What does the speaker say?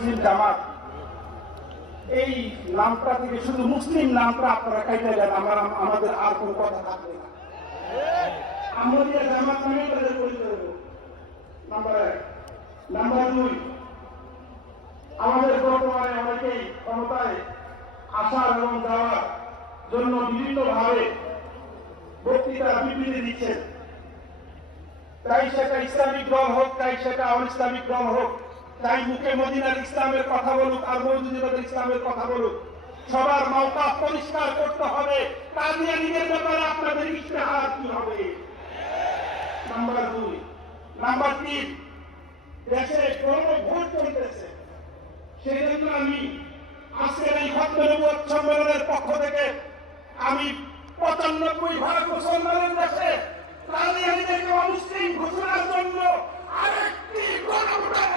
মুসলিম জামাত, এই নামটা থেকে শুধু মুসলিম নামটা আপনারা কাইটা দেন, আমাদের আর কোনো কথা থাকবে না। আহমদিয়া জামাত নামে তাদের পরিচয় দেব, নাম্বার 1। নাম্বার 2, আমাদের বর্তমানে অনেকেই ক্ষমতায় আসার এবং যাওয়ার জন্য বিভিন্নভাবে বক্তৃতা বিবৃতি দিচ্ছেন, তাই সেটা ইসলামিক দল হোক, তাই সেটা অন ইসলামিক দল হোক, তাই মুখে মদিনার ইসলামের কথা বলুক আর মওদুদিবাদের ইসলামের কথা বলুক, সবার মওকা পরিষ্কার করতে হবে। কাদিয়ানীদের ব্যাপারে আপনাদের ইশতেহার কি হবে? নাম্বার 2। নাম্বার 3, দেশে গণভোট চলতেছে, সেই জন্য আমি আজকের এই খতমে নবুয়ত সম্মেলনের পক্ষ থেকে আমি 95% মুসলমানের দেশে কাদিয়ানীদেরকে অমুসলিম ঘোষণার জন্য আরেকটি গণভোটের